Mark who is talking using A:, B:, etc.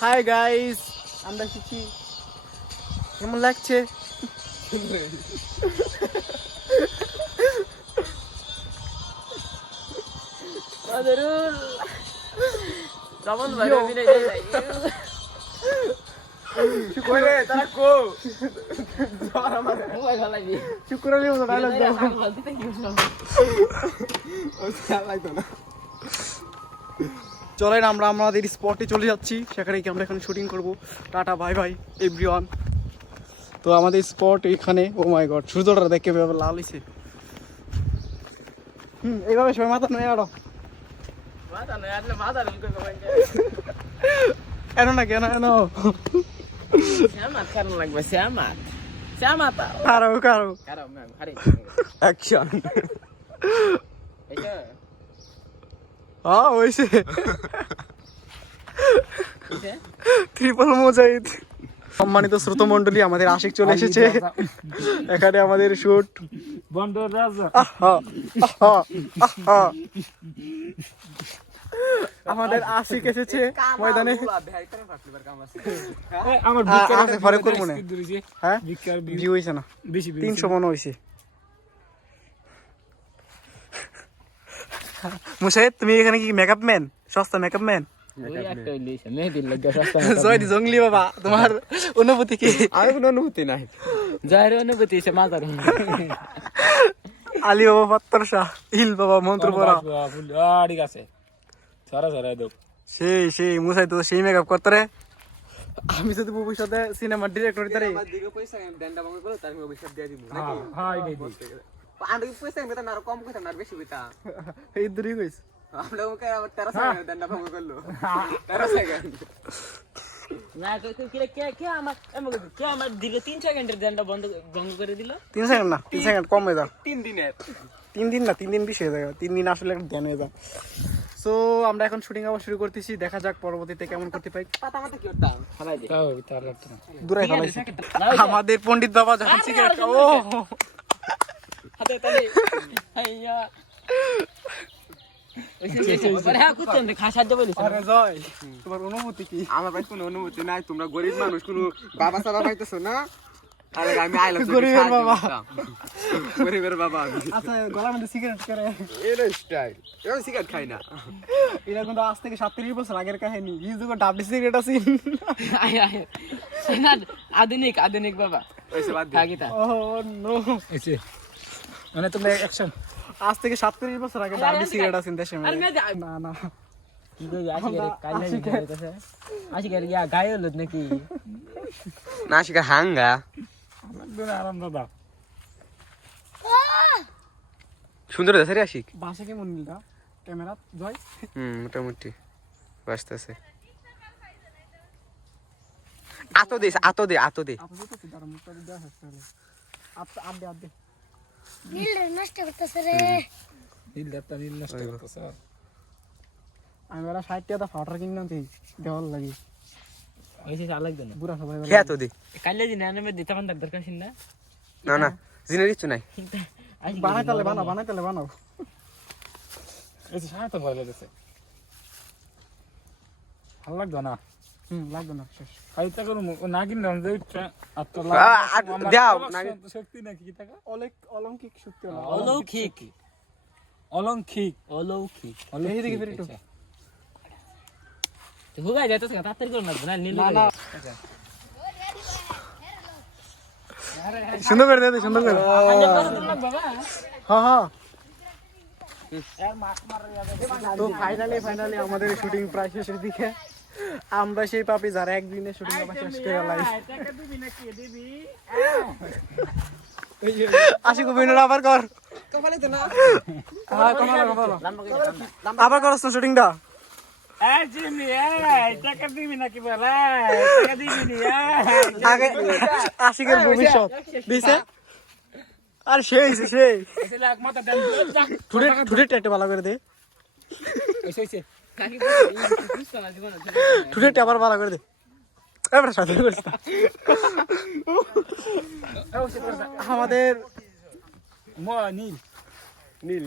A: Hi guys আমরা এসেছি। কেমন লাগছে?
B: কাদেরুল কেমন ভাই
A: Yo.
B: অভিনয়
A: শুক্রে তারা কো? জ্বর আমার।
B: মোবাইল ভালাইবি
A: শুক্রে লিও ডায়লগ দাও
B: বলতে কি
A: ওই লাগতো না। চলেন আমরা আমাদের স্পটে চলে যাচ্ছি। সেখানে কি আমরা এখানে শুটিং করব। টাটা বাই বাই এভরিওয়ান তো আমাদের স্পট এখানে ও মাই গড সূর্যটা দেখে লাল হয়েছে হুম এইভাবে সবাই মাথা নয়
B: আরও করে
A: এনো না কেন
B: কারণ লাগবে শ্যামাত কারও কারও। আরে
A: অ্যাকশন হয়েছে।
B: এটা
A: ত্রিপল মোজাইদ সম্মানিত শ্রোত মন্ডলী আমাদের আশিক চলে এসেছে। এখানে আমাদের শুট
B: বন্ধুর রাজা।
A: আমাদের আশিক এসেছে ময়দানে।
C: আমার
A: আ- করব না। হ্যাঁ? ভিউ হয়েছে না? তিনশো মনে হয়েছে। মুসাইদ তুমি এখানে কি মেকআপ ম্যান সস্তা মেকআপ ম্যান
B: ওই একটা হইলিছে মেহেদির লাগে সস্তা
A: জয় জঙ্গলি বাবা তোমার অনুভূতি কি?
C: আর কোনো অনুভূতি নাই।
B: জয়ের অনুভূতি সে মাথার
A: আলী বাবা পাত্তর শাহ হিল বাবা মন্ত্র পড়া
C: ঠিক আছে। সারা সারা দেব।
A: সেই সেই মুসাই তো সেই মেকআপ করতে রে। আমি যদি ভবিষ্যতে সিনেমার ডিরেক্টর হইতে রে
D: দিকে পয়সা দেন্ডা ভাঙে গেল তার আমি অভিশাপ দিয়ে দিব
C: হ্যাঁ এই
D: পয়সা আমি আর কম কইতাম না বেশি কইতাম
A: এই দূরই কইস
D: আমরা ওকে আবার তেরো সেকেন্ড দেন্ডা ভাঙে করল। তেরো সেকেন্ড
B: না কে কে কে কে আমার এমন কে আমার দিল? 3 সেকেন্ডের দেনটা বন্ধ ভঙ্গ করে দিল।
A: তিন সেকেন্ড না সেকেন্ড কম হয়ে
D: দিনের।
A: তিন দিন না তিন দিন বেশি হয়ে যায় তিন দিন আসলে একটা জ্ঞান হয়ে যায় সো আমরা এখন শুটিং আবার শুরু করতেছি। দেখা যাক পরবর্তীতে কেমন করতে পাই আমাদের পন্ডিত বাবা যখন সিগারেট ও!
B: হাতে তালি আইয়া। ওইসে কুত্তেন রে খাসার দে বলিস।
A: আরে জয় তোমার অনুভূতি কি?
D: আমার ভাই কোনো অনুভূতি নাই তোমরা গরিব মানুষ কোনো বাবা সাবা পাইতেছো না? আরে আমি আইলাম
A: গরিবের বাবা।
D: গরিবের বাবা
A: আচ্ছা গলার মধ্যে সিগারেট করে।
D: এর স্টাইল এরকম সিগারেট খাই না।
A: এটা কিন্তু আজ থেকে সাতত্রিশ বছর আগের কাহিনী। এই যুগে ডাবলি সিগারেট আছে।
B: আয় আয়। না আধুনিক আধুনিক বাবা।
D: ওইসব বাদ দিও।
A: Oh no.
C: এসে মানে তুমি অ্যাকশন
A: আজ থেকে সাতত্রিশ বছর আগে ডাবলি সিগারেট আছে দেশে না না।
B: কি কই আসি গেলে কাইলা দিতে আসি গেলে ইয়া গায়ে হলুদ নাকি?
D: না শিকার হাঙ্গা।
C: আরাম দাদা
D: সুন্দর আছে রে আশিক।
A: বাসে কেমন নিলটা ক্যামেরা জয়।
D: হুম মোটামুটি। বাঁচতেছে আতো দে আতো দে আতো দে।
A: আপনি তো সিধার মুখটা দিয়ে দেওয়া হচ্ছে আপ আপ দে আপ দে।
E: করতেছে রে
C: নষ্ট করতেছে
A: আমি ওরা ষাট টাকা ফাটার কিনলাম তুই দেওয়ার লাগে
B: ওইসে চালাক দেন
A: বুড়া সবাই বলে।
D: খেয়ে আতো দে
B: কাইলা দিন আনে দিতে পান দরকার ছিল না
D: না না জিনের কিছু নাই
B: আসি
A: বানাইতালে বানাও বানাইতালে বানাও
C: এসে সারা তো ভয় ভালো লাগতো না
A: হুম লাগবে না শেষ
C: খাইতে করুম না কিনলাম যে আর তো
D: আ, আ, দাও, না
C: শক্তি নাকি কি টাকা
A: অলেক অলৌকিক সত্যি হলো
B: অলৌকিক
C: অলঙ্কিক
B: অলৌকিক
A: এই দিকে ফিরে একটু।
B: হুগাই যাইতেছে তাড়াতাড়ি করে না নীল
A: না না সুন্দর করে দে সুন্দর করে হ্যাঁ হ্যাঁ তো ফাইনালি ফাইনালি আমাদের শুটিং প্রায় শেষের দিকে আমরা সেই পাপি যারা একদিনে শুটিং আবার শেষ করে লাই। আশি গোবিন্দ আবার কর। হ্যাঁ। আবার করছ না শুটিংটা আগে আশিকের ভবিষ্যৎ। দিছে? আর সেই সেই, ঠুটে ঠুটে ভালো করে দে। ঠুটে আবার ভালো করে দে। আমাদের
C: নীল।
A: নীল